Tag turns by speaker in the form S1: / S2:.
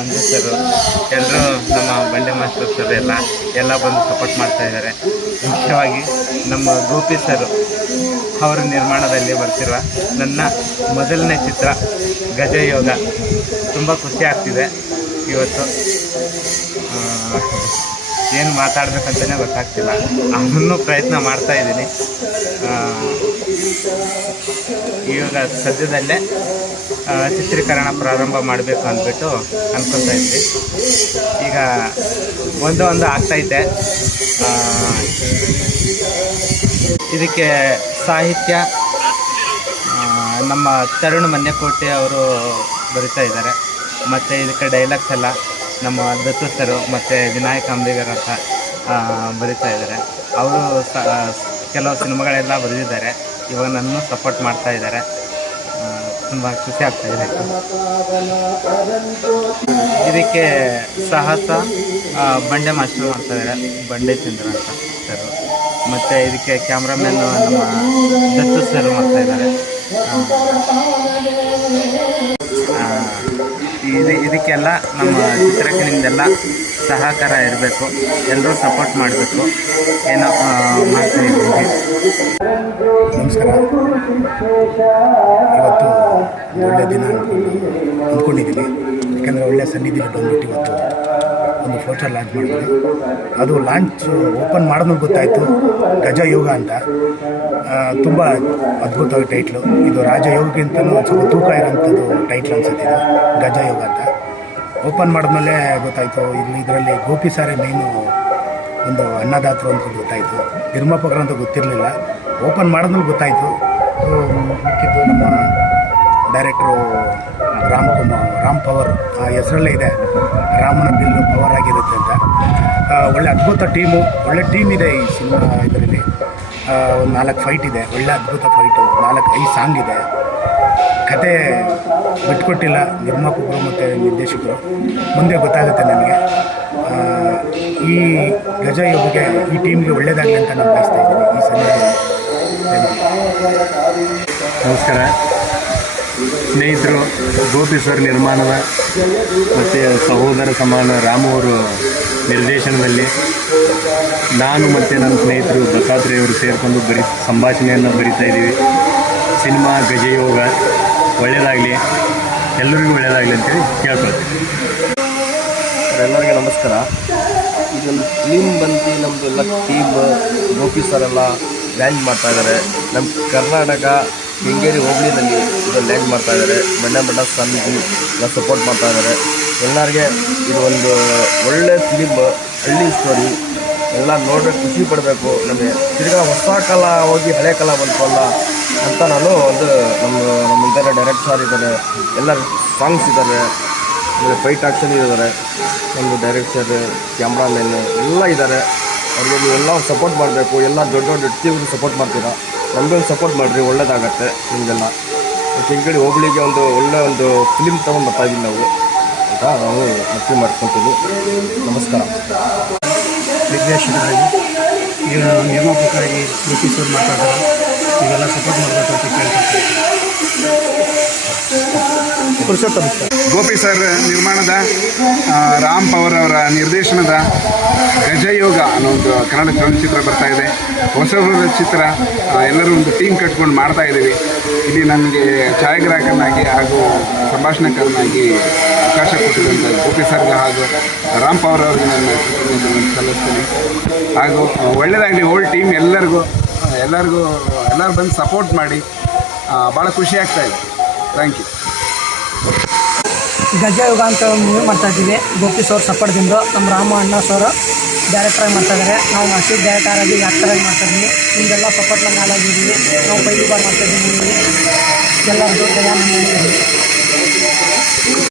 S1: ಮಂಜು ಎಲ್ಲರೂ ನಮ್ಮ ಬಂಡೆ ಮಾಸ್ಟರ್ ಸರ್ ಎಲ್ಲ ಎಲ್ಲ ಬಂದು ಸಪೋರ್ಟ್ ಮಾಡ್ತಾ ಇದ್ದಾರೆ. ಮುಖ್ಯವಾಗಿ ನಮ್ಮ ಗೋಪಿ ಸರ್ ಅವರ ನಿರ್ಮಾಣದಲ್ಲಿ ಬರ್ತಿರುವ ನನ್ನ ಮೊದಲನೇ ಚಿತ್ರ ಗಜಯೋಗ ತುಂಬ ಖುಷಿ ಆಗ್ತಿದೆ ಇವತ್ತು. ಏನು ಮಾತಾಡ್ಬೇಕಂತಲೇ ಗೊತ್ತಾಗ್ತಿಲ್ಲ. ಅದನ್ನು ಪ್ರಯತ್ನ ಮಾಡ್ತಾ ಇದ್ದೀನಿ. ಇವಾಗ ಸದ್ಯದಲ್ಲೇ ಚಿತ್ರೀಕರಣ ಪ್ರಾರಂಭ ಮಾಡಬೇಕು ಅಂದ್ಬಿಟ್ಟು ಅನ್ಕೊತಾ ಇದ್ವಿ. ಈಗ ಒಂದು ಒಂದು ಆಗ್ತೈತೆ ಇದಕ್ಕೆ ಸಾಹಿತ್ಯ ನಮ್ಮ ತರುಣ್ ಮನ್ಯಕೋಟೆ ಅವರು ಬರಿತಾ ಇದ್ದಾರೆ. ಮತ್ತು ಇದಕ್ಕೆ ಡೈಲಾಗ್ಸ್ ಎಲ್ಲ ನಮ್ಮ ದತ್ತು ಸರು ಮತ್ತು ವಿನಾಯಕ್ ಅಂಬಿಗರ್ ಅಂತ ಬರಿತಾ ಇದ್ದಾರೆ. ಅವರು ಸ ಕೆಲವು ಸಿನಿಮಾಗಳೆಲ್ಲ ಬರೆದಿದ್ದಾರೆ. ಇವಾಗ ನನ್ನನ್ನು ಸಪೋರ್ಟ್ ಮಾಡ್ತಾ ಇದ್ದಾರೆ. ತುಂಬ ಖುಷಿ ಆಗ್ತಾ ಇದೆ. ಇದಕ್ಕೆ ಸಾಹಸ ಬಂಡೆ ಮಾಸ್ಟರ್ ಮಾಡ್ತಾ ಇದ್ದಾರೆ ಬಂಡೆ ಚಂದ್ರ ಅಂತ ಸರ್. ಮತ್ತು ಇದಕ್ಕೆ ಕ್ಯಾಮ್ರಾಮನ್ ನಮ್ಮ ದತ್ತು ಸರ್ ಮಾಡ್ತಾ ಇದ್ದಾರೆ ಇದು ಇದಕ್ಕೆಲ್ಲ ನಮ್ಮ ಚಿತ್ರಕಲೆಯಿಂದೆಲ್ಲ ಸಹಕಾರ ಇರಬೇಕು. ಎಲ್ಲರೂ ಸಪೋರ್ಟ್ ಮಾಡಬೇಕು. ಏನೋ ಆ, ಮಾಡ್ತಾ ಇದ್ದೀವಿ.
S2: ನಮಸ್ಕಾರ. ಇವತ್ತು ಒಳ್ಳೆಯ ದಿನ ಅಂದ್ಕೊಂಡು ಅಂದ್ಕೊಂಡಿದ್ದೀನಿ. ಯಾಕಂದರೆ ಒಳ್ಳೆಯ ಸನ್ನಿಧಿಲಿ ಬಂದ್ಬಿಟ್ಟು ಇವತ್ತು ಒಂದು ಫೋಟೋ ಲಾಂಚ್ ಮಾಡಿದ್ವಿ ಅದು ಲಾಂಚ್ ಓಪನ್ ಮಾಡಿದ್ಮೇಲೆ ಗೊತ್ತಾಯಿತು. ಗಜ ಯೋಗ ಅಂತ. ತುಂಬ ಅದ್ಭುತವಾದ ಟೈಟ್ಲು ಇದು ರಾಜಯೋಗಕ್ಕಿಂತಲೂ ಒಂದು ಸ್ವಲ್ಪ ತೂಕ ಇರೋಂಥದ್ದು ಟೈಟ್ಲ್ ಅನ್ಸುತ್ತೆ ಇದು. ಗಜ ಯೋಗ ಅಂತ. ಓಪನ್ ಮಾಡಿದ್ಮೇಲೆ ಗೊತ್ತಾಯಿತು, ಇಲ್ಲಿ ಇದರಲ್ಲಿ ಗೋಪಿ ಸಾರೇ ಮೇನು ಒಂದು ಅನ್ನದಾತರು ಅಂತ ಗೊತ್ತಾಯಿತು. ನಿರ್ಮಾಪಕರು ಅಂತ ಗೊತ್ತಿರಲಿಲ್ಲ. ಓಪನ್ ಮಾಡಿದ್ಮೇಲೆ ಗೊತ್ತಾಯಿತು. ಮುಖ್ಯದ್ದು ನಮ್ಮ ಡೈರೆಕ್ಟ್ರು ರಾಮ್ ಕುಮಾರ್, ರಾಮ್ ಪವರ್, ಆ ಹೆಸರಲ್ಲೇ ಇದೆ. ರಾಮನ ಬಿಲ್ಲು ಪವರ್ ಆಗಿರುತ್ತೆ ಅಂತ. ಒಳ್ಳೆ ಅದ್ಭುತ ಟೀಮು, ಒಳ್ಳೆ ಟೀಮ್ ಇದೆ ಈ ಸಿನಿಮಾ ಇದರಲ್ಲಿ. ಒಂದು ನಾಲ್ಕು ಫೈಟ್ ಇದೆ, ಒಳ್ಳೆ ಅದ್ಭುತ ಫೈಟು ನಾಲ್ಕು, ಐದು ಸಾಂಗ್ ಇದೆ. ಕತೆ ಬಿಟ್ಕೊಟ್ಟಿಲ್ಲ ನಿರ್ಮಾಪಕರು ಮತ್ತು ನಿರ್ದೇಶಕರು. ಮುಂದೆ ಗೊತ್ತಾಗುತ್ತೆ ನನಗೆ. ಈ ಗಜ ಯೋಗಕ್ಕೆ ಈ ಟೀಮ್ಗೆ ಒಳ್ಳೆಯದಾಗಲಿ ಅಂತ ನಾನು ಬಯಸ್ತಾ ಇದ್ದೀನಿ ಈ ಸಂದರ್ಭದಲ್ಲಿ
S3: ನಮಸ್ಕಾರ. ಸ್ನೇಹಿತರು ಗೋಪಿ ಸರ್ ನಿರ್ಮಾಣದ ಮತ್ತು ಸಹೋದರ ಸಮಾನ ರಾಮು ಅವರು ನಿರ್ದೇಶನದಲ್ಲಿ ನಾನು ಮತ್ತು ನನ್ನ ಸ್ನೇಹಿತರು ದತ್ತಾತ್ರೇಯವರು ಸೇರಿಕೊಂಡು ಬರಿ ಸಂಭಾಷಣೆಯನ್ನು ಬರಿತಾ ಇದ್ದೀವಿ. ಸಿನಿಮಾ, ಗಜಯೋಗ ಒಳ್ಳೆಯದಾಗಲಿ ಎಲ್ಲರಿಗೂ ಒಳ್ಳೆಯದಾಗಲಿ ಅಂತೇಳಿ ಕೇಳ್ಕೊಳ್ತೀವಿ.
S4: ಎಲ್ಲರಿಗೆ ನಮಸ್ಕಾರ. ಇದೊಂದು ಫಿಲಿಮ್ ಬಂದು ನಮ್ಮದು ಎಲ್ಲ ಟೀಮ್ ಗೋಪಿ ಸರ್ ಎಲ್ಲ ಲ್ಯಾಂಡ್ ಮಾಡ್ತಾ ಇದ್ದಾರೆ. ನಮ್ಮ ಕರ್ನಾಟಕ ಕೆಂಗೇರಿ ಹೋಬಳಿನಲ್ಲಿ ಇದು ಲ್ಯಾಂಡ್ ಮಾಡ್ತಾ ಇದ್ದಾರೆ. ಬಣ್ಣ ಬಣ್ಣ ಸಮಿತಿ ಸಪೋರ್ಟ್ ಮಾಡ್ತಾ ಇದ್ದಾರೆ. ಎಲ್ಲರಿಗೆ ಇದು ಒಂದು ಒಳ್ಳೆ ಫಿಲಿಮ್ ಹಳ್ಳಿ ಸ್ಟೋರಿ ಎಲ್ಲ ನೋಡಿ ಖುಷಿ ಪಡಬೇಕು. ನಮಗೆ ತಿರ್ಗಾ ಹೊಸ ಕಾಲ ಹೋಗಿ ಹಳೆ ಕಾಲ ಬಂತು ಅಲ್ಲ ಅಂತ ನಾನು ಒಂದು ನಮ್ಮ ನಮ್ಮ ಇದ್ದಾರೆ ಡೈರೆಕ್ಟ್ ಸಾರ್ ಇದ್ದಾರೆ. ಎಲ್ಲ ಸಾಂಗ್ಸ್ ಇದ್ದಾರೆ. ಫೈಟ್ ಆಕ್ಷನ್ ಇದ್ದಾರೆ. ನಮ್ಮದು ಡೈರೆಕ್ಟರ್ ಕ್ಯಾಮ್ರಾಮೆನ್ ಎಲ್ಲ ಇದ್ದಾರೆ. ಅವ್ರಿಗೆ ಎಲ್ಲ ಸಪೋರ್ಟ್ ಮಾಡಬೇಕು ಎಲ್ಲ ದೊಡ್ಡ ದೊಡ್ಡ ವ್ಯಕ್ತಿಗಳು ಸಪೋರ್ಟ್ ಮಾಡ್ತೀರಾ? ನಮಗೊಂದು ಸಪೋರ್ಟ್ ಮಾಡಿರಿ ಒಳ್ಳೇದಾಗತ್ತೆ ನಿಮಗೆಲ್ಲ. ಕೆಂಗಡಿ ಹೋಬಳಿಗೆ ಒಂದು ಒಳ್ಳೆ ಒಂದು ಫಿಲಿಮ್ ತೊಗೊಂಡು ಬರ್ತಾ ಇದ್ದೀವಿ ನಾವು. ಅಂತ ನಾವು ಮತ್ತೆ ಮಾಡ್ಕೊತೀವಿ. ನಮಸ್ಕಾರ.
S2: ನಿರ್ದೇಶಕರಾಗಿ ಈಗ ನಿರ್ಮಾಪಕರಾಗಿ ಸೂರ್ ಮಾತಾಡೋಣ ನೀವೆಲ್ಲ ಸಪೋರ್ಟ್ ಮಾಡಬೇಕು ಅಂತ ಪುರುಷೋತ್ತಮ
S5: ಗೋಪಿ ಸರ್ ನಿರ್ಮಾಣದ ರಾಮ್ ಪವರ್ ಅವರ ನಿರ್ದೇಶನದ ಗಜಯೋಗ ಅನ್ನೋ ಒಂದು ಕನ್ನಡ ಚಲನಚಿತ್ರ ಬರ್ತಾ ಇದೆ. ಹೊಸ ಚಿತ್ರ ಎಲ್ಲರೂ ಒಂದು ಟೀಮ್ ಕಟ್ಕೊಂಡು ಮಾಡ್ತಾ ಇದ್ದೀವಿ. ಇಲ್ಲಿ ನನಗೆ ಛಾಯಾಗ್ರಾಹಕನಾಗಿ ಹಾಗೂ ಸಂಭಾಷಣೆಕಾರನಾಗಿ ಅವಕಾಶ ಕೊಟ್ಟಿರುವಂಥ ಗೋಪಿ ಸರ್ಗ ಹಾಗೂ ರಾಮ್ ಪವರ್ ಅವರಿಗೆ ನಾನು ಸಲ್ಲಿಸ್ತೀನಿ. ಹಾಗೂ ಒಳ್ಳೆಯದಾಗಲಿ ಓಲ್ಡ್ ಟೀಮ್ ಎಲ್ಲರಿಗೂ ಎಲ್ಲರಿಗೂ, ಎಲ್ಲರೂ ಬಂದು ಸಪೋರ್ಟ್ ಮಾಡಿ. ಭಾಳ ಖುಷಿ ಆಗ್ತಾ ಇದೆ. ಥ್ಯಾಂಕ್ ಯು
S6: ಗಜಯುಗ ಅಂತ ಮೂವಿ ಮಾಡ್ತಾ ಇದ್ದೀವಿ. ಗೋಪಿ ಸರ್ ಸಪೋರ್ಟ್ದಿಂದ ನಮ್ಮ ರಾಮ ಅಣ್ಣ ಸರ್ ಡೈರೆಕ್ಟ್ರಾಗಿ ಮಾಡ್ತಾ ಇದ್ದಾರೆ ನಾವು ಅಸಿಸ್ಟ್ ಡೈರೆಕ್ಟರ್ ಆಗಿ ಆ್ಯಕ್ಟರಾಗಿ ಮಾಡ್ತಾ ಇದ್ದೀವಿ. ನಿಮಗೆಲ್ಲ ಸಪೋರ್ಟ್ ಮೇಲೆ ಹಾಳಾಗಿದ್ದೀವಿ ನಾವು ಪೈಲಿ ಬಾರ್ ಮಾಡ್ತಾ ಇದ್ದೀವಿ. ಇರಲಿ.